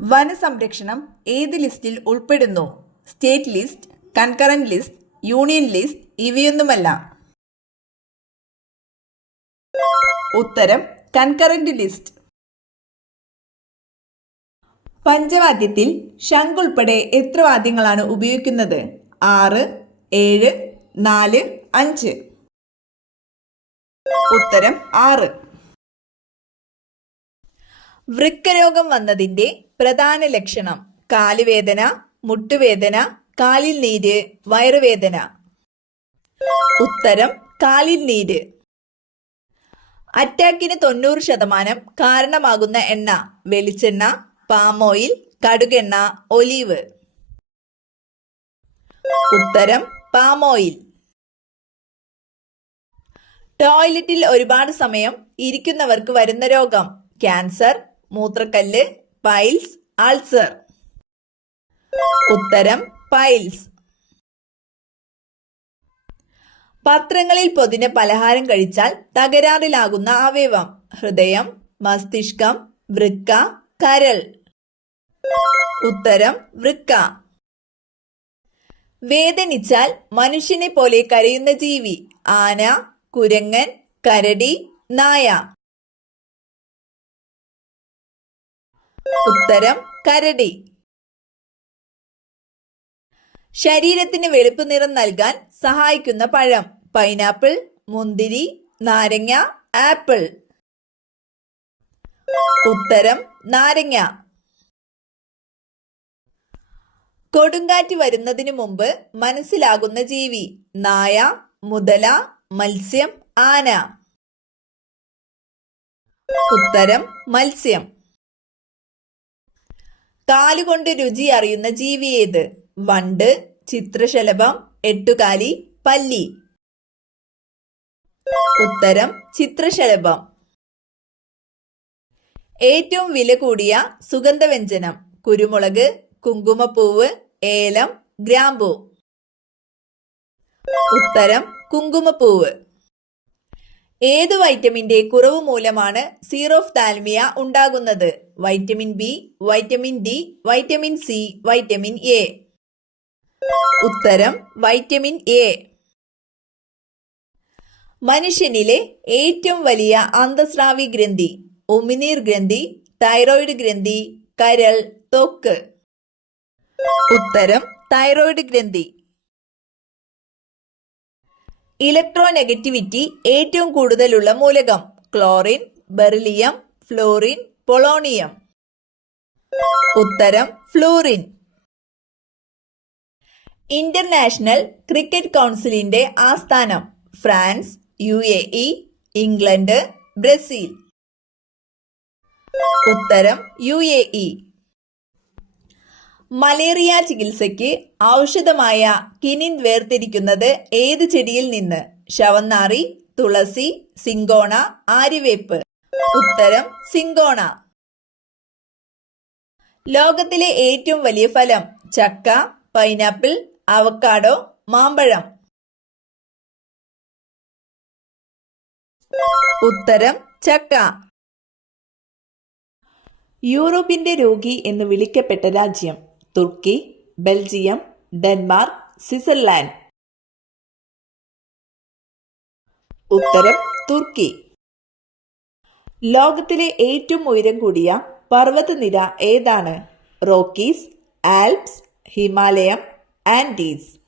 വനസംരക്ഷണം ഏത് ലിസ്റ്റിൽ ഉൾപ്പെടുന്നു? State list, concurrent list, union list ഇവയൊന്നുമല്ല. ഉത്തരം കൺകറന്റ് ലിസ്റ്റ്. പഞ്ചവാദ്യത്തിൽ ശംഖുൾപ്പെടെ എത്ര വാദ്യങ്ങളാണ് ഉപയോഗിക്കുന്നത്? 6, 7, 4, 5. ഉത്തരം 6. വൃക്കരോഗം വന്നതിന്റെ പ്രധാന ലക്ഷണം? കാലുവേദന, മുട്ടുവേദന, കാലിൽ നീര്, വയറുവേദന. ഉത്തരം കാലിൽ നീര്. അറ്റാക്കിന് 90% കാരണമാകുന്ന എണ്ണ? വെളിച്ചെണ്ണ, പാം ഓയിൽ, കടുകെണ്ണ, ഒലീവ്. ഉത്തരം പാം ഓയിൽ. ടോയ്ലറ്റിൽ ഒരുപാട് സമയം ഇരിക്കുന്നവർക്ക് വരുന്ന രോഗം? ക്യാൻസർ, മൂത്രക്കല്ല്, പൈൽസ്, അൾസർ. ഉത്തരം പൈൽസ്. പത്രങ്ങളിൽ പൊതിഞ്ഞ പലഹാരം കഴിച്ചാൽ തകരാറിലാകുന്ന അവയവം? ഹൃദയം, മസ്തിഷ്കം, വൃക്ക, കരൾ. ഉത്തരം വൃക്ക. വേദനിച്ചാൽ മനുഷ്യനെ പോലെ കരയുന്ന ജീവി? ആന, കുരങ്ങൻ, കരടി, നായ. ഉത്തരം കരടി. ശരീരത്തിന് വെളുപ്പ് നിറം നൽകാൻ സഹായിക്കുന്ന പഴം? പൈനാപ്പിൾ, മുന്തിരി, നാരങ്ങ, ആപ്പിൾ. ഉത്തരം നാരങ്ങ. കൊടുങ്കാറ്റ് വരുന്നതിനു മുമ്പ് മനസ്സിലാകുന്ന ജീവി? നായ, മുതല, മത്സ്യം, ആന. ഉത്തരം മത്സ്യം. കാലുകൊണ്ട് രുചി അറിയുന്ന ജീവി ഏത്? വണ്ട്, ചിത്രശലഭം, എട്ടുകാലി, പല്ലി. ഉത്തരം ചിത്രശലഭം. ഏറ്റവും വില കൂടിയ സുഗന്ധവ്യഞ്ജനം? കുരുമുളക്, കുങ്കുമപ്പൂവ്, ഏലം, ഗ്രാമ്പൂ. ഉത്തരം കുങ്കുമപ്പൂവ്. ഏതു വൈറ്റമിന്റെ കുറവ് മൂലമാണ് സീറോഫ്താൽമിയ ഉണ്ടാകുന്നത്? Vitamin B, vitamin D, vitamin C, vitamin A. ഉത്തരം വൈറ്റമിൻ എ. മനുഷ്യനിലെ ഏറ്റവും വലിയ അന്തസ്രാവി ഗ്രന്ഥി? ഉമിനീർ ഗ്രന്ഥി, തൈറോയിഡ് ഗ്രന്ഥി, കരൾ, ത്വക്ക്. ഉത്തരം തൈറോയിഡ് ഗ്രന്ഥി. ഇലക്ട്രോനെഗറ്റിവിറ്റി ഏറ്റവും കൂടുതലുള്ള മൂലകം? Chlorine, beryllium, florin, polonium. ഉത്തരം ഫ്ലൂറിൻ. ഇന്റർനാഷണൽ ക്രിക്കറ്റ് കൗൺസിലിന്റെ ആസ്ഥാനം? France, UAE, England, Brazil. ഉത്തരം UAE. മലേറിയ ചികിത്സയ്ക്ക് ഔഷധമായ കിനിൻ വേർതിരിക്കുന്നത് ഏത് ചെടിയിൽ നിന്ന്? ശവന്നാറി, തുളസി, സിങ്കോണ, ആര്യവേപ്പ്. ഉത്തരം സിങ്കോണ. ലോകത്തിലെ ഏറ്റവും വലിയ ഫലം? ചക്ക, പൈനാപ്പിൾ, അവക്കാഡോ, മാമ്പഴം. ഉത്തരം ചക്ക. യൂറോപ്പിന്റെ രോഗി എന്ന് വിളിക്കപ്പെട്ട രാജ്യം? തുർക്കി, ബെൽജിയം, ഡെൻമാർക്ക്, സ്വിറ്റ്സർലാൻഡ്. ഉത്തരം തുർക്കി. ലോകത്തിലെ ഏറ്റവും ഉയരം കൂടിയ പർവ്വതനിര ഏതാണ്? റോക്കീസ്, ആൽപ്സ്, ഹിമാലയം, ആൻഡീസ്.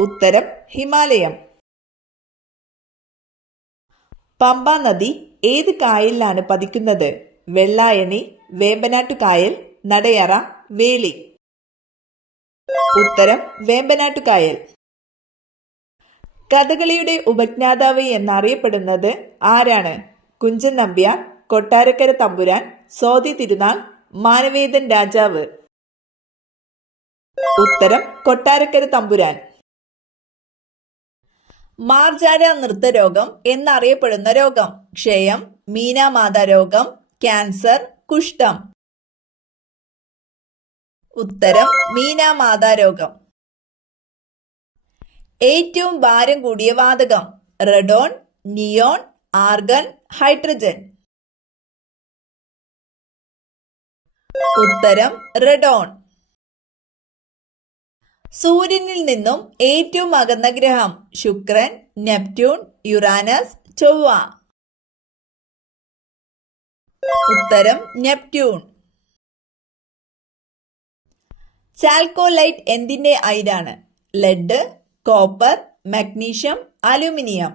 ഉത്തരം ഹിമാലയം. പമ്പ നദി ഏത് കായലിലാണ് പതിക്കുന്നത്? വെള്ളായണി, വേമ്പനാട്ടുകായൽ, നടയറ, വേളി. ഉത്തരം വേമ്പനാട്ടുകായൽ. കഥകളിയുടെ ഉപജ്ഞാതാവ് എന്നറിയപ്പെടുന്നത് ആരാണ്? കുഞ്ചൻ നമ്പ്യാർ, കൊട്ടാരക്കര തമ്പുരാൻ, സ്വാതി തിരുനാൾ, മാനവേദൻ രാജാവ്. ഉത്തരം കൊട്ടാരക്കര തമ്പുരാൻ. മാർജാര നൃത്തരോഗം എന്നറിയപ്പെടുന്ന രോഗം? ക്ഷയം, മീനാമാത രോഗം, ക്യാൻസർ, കുഷ്ഠം. ഉത്തരം മീനാമാത രോഗം. ഏറ്റവും ഭാരം കൂടിയ വാതകം? റെഡോൺ, നിയോൺ, ആർഗൺ, ഹൈഡ്രജൻ. ഉത്തരം റെഡോൺ. സൂര്യനിൽ നിന്നും ഏറ്റവും അകന്ന ഗ്രഹം ശുക്രൻ, നെപ്റ്റ്യൂൺ, യുറാനസ്, ചൊവ്വ. ഉത്തരം നെപ്റ്റ്യൂൺ. ചാൽക്കോലൈറ്റ് എന്തിന്റെ അയിരാണ്? Lead, copper, magnesium, aluminium.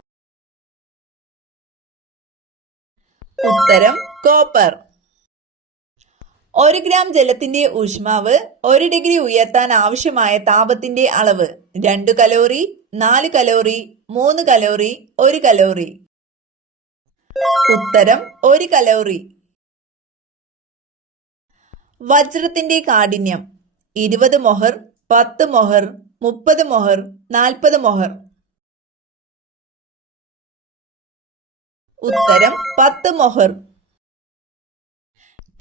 ഉത്തരം കോപ്പർ. 1 ഗ്രാം ജലത്തിന്റെ ഊഷ്മാവ് 1 ഡിഗ്രി ഉയർത്താൻ ആവശ്യമായ താപത്തിന്റെ അളവ് 2 കലോറി, 4 കലോറി, 3 കലോറി, 1 കലോറി. ഉത്തരം 1 കലോറി. വജ്രത്തിന്റെ കാഠിന്യം 20 മൊഹർ, 10 മൊഹർ, 30 മൊഹർ, 40 മൊഹർ. ഉത്തരം 10 മൊഹർ.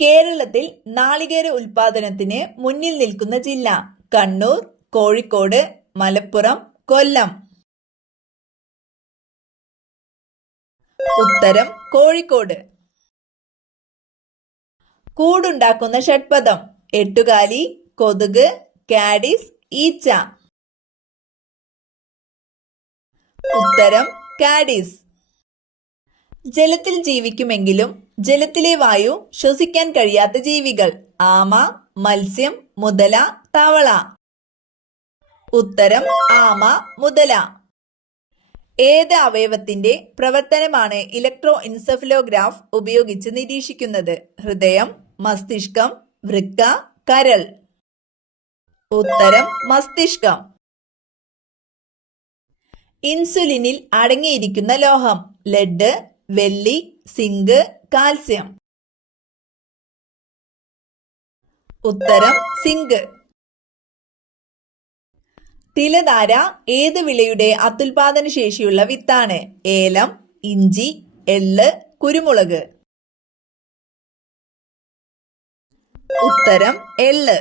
കേരളത്തിൽ നാളികേര ഉൽപാദനത്തിന് മുന്നിൽ നിൽക്കുന്ന ജില്ല കണ്ണൂർ, കോഴിക്കോട്, മലപ്പുറം, കൊല്ലം. ഉത്തരം കോഴിക്കോട്. കൂടുണ്ടാക്കുന്ന ഷഡ്പദം എട്ടുകാലി, കൊതുക്, കാഡിസ്, ഈച്ച. ഉത്തരം കാഡിസ്. ജലത്തിൽ ജീവിക്കുമെങ്കിലും ജലത്തിലെ വായു ശ്വസിക്കാൻ കഴിയാത്ത ജീവികൾ ആമ, മത്സ്യം, മുതല, തവള. ഉത്തരം ആമ, മുതല. ഏത് അവയവത്തിന്റെ പ്രവർത്തനമാണ് ഇലക്ട്രോ എൻസെഫലോഗ്രാഫ് ഉപയോഗിച്ച് നിരീക്ഷിക്കുന്നത്? ഹൃദയം, മസ്തിഷ്കം, വൃക്ക, കരൾ. ഉത്തരം മസ്തിഷ്കം. ഇൻസുലിനിൽ അടങ്ങിയിരിക്കുന്ന ലോഹം ലെഡ്, വെള്ളി, സിങ്ക്, കാൽസ്യം. ഉത്തരം സിങ്ക്. തിലധാര ഏത് വിളയുടെ അത്യുൽപാദന ശേഷിയുള്ള വിത്താണ്? ഏലം, ഇഞ്ചി, എള്ള്, കുരുമുളക്. ഉത്തരം എള്ള്.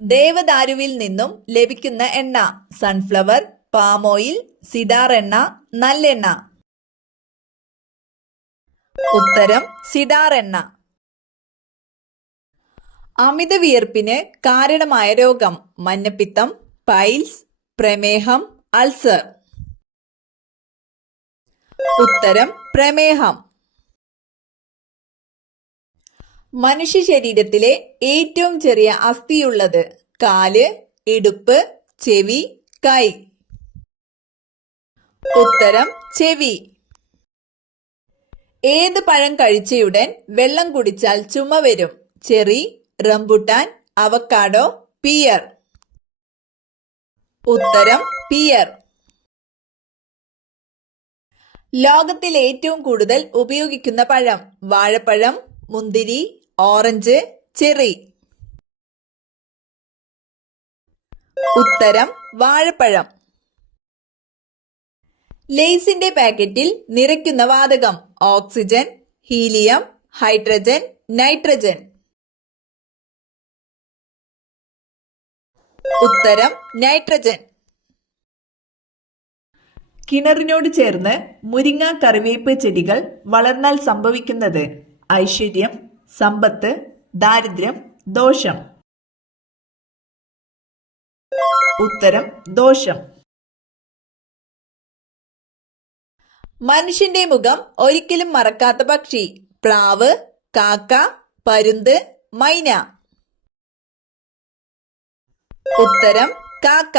ദേവദാരുവിൽ നിന്നും ലഭിക്കുന്ന എണ്ണ സൺഫ്ലവർ, പാം ഓയിൽ, സിഡാർ എണ്ണ, നല്ലെണ്ണ. ഉത്തരം സിഡാർ എണ്ണ. അമിത വിയർപ്പിന് കാരണമായ രോഗം മഞ്ഞപ്പിത്തം, പൈൽസ്, പ്രമേഹം, അൾസർ. ഉത്തരം പ്രമേഹം. മനുഷ്യ ശരീരത്തിലെ ഏറ്റവും ചെറിയ അസ്ഥിയുള്ളത് കാല്, ഇടുപ്പ്, ചെവി, കൈ. ഉത്തരം ചെവി. ഏത് പഴം കഴിച്ചയുടൻ വെള്ളം കുടിച്ചാൽ ചുമ വരും? Cherry, rambutan, avocado, pear. ഉത്തരം പിയർ. ലോകത്തിൽ ഏറ്റവും കൂടുതൽ ഉപയോഗിക്കുന്ന പഴം വാഴപ്പഴം, മുന്തിരി, ഓറഞ്ച്, ചെറി. ഉത്തരം വാഴപ്പഴം. ലേസിന്റെ പാക്കറ്റിൽ നിറയ്ക്കുന്ന വാതകം ഓക്സിജൻ, ഹീലിയം, ഹൈഡ്രജൻ, നൈട്രജൻ. ഉത്തരം നൈട്രജൻ. കിണറിനോട് ചേർന്ന് മുരിങ്ങ, കറിവേപ്പ് ചെടികൾ വളർന്നാൽ സംഭവിക്കുന്നത് ഐശ്വര്യം, സമ്പത്ത്, ദാരിദ്ര്യം, ദോഷം. ഉത്തരം ദോഷം. മനുഷ്യന്റെ മുഖം ഒരിക്കലും മറക്കാത്ത പക്ഷി പ്ലാവ്, കാക്ക, പരുന്ത്, മൈന. ഉത്തരം കാക്ക.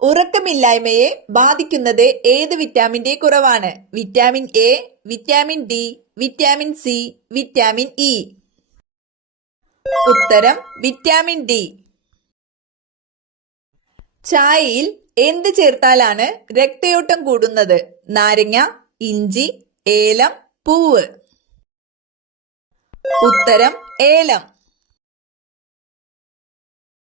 ഉറക്കമില്ലായ്മയെ ബാധിക്കുന്നത് ഏത് വിറ്റാമിന്റെ കുറവാണ്? Vitamin A, vitamin D, vitamin C, vitamin E. ഉത്തരം വിറ്റാമിൻ ഡി. ചായയിൽ എന്ത് ചേർത്താലാണ് രക്തയോട്ടം കൂടുന്നത്? നാരങ്ങ, ഇഞ്ചി, ഏലം, പൂവ്. ഉത്തരം ഏലം.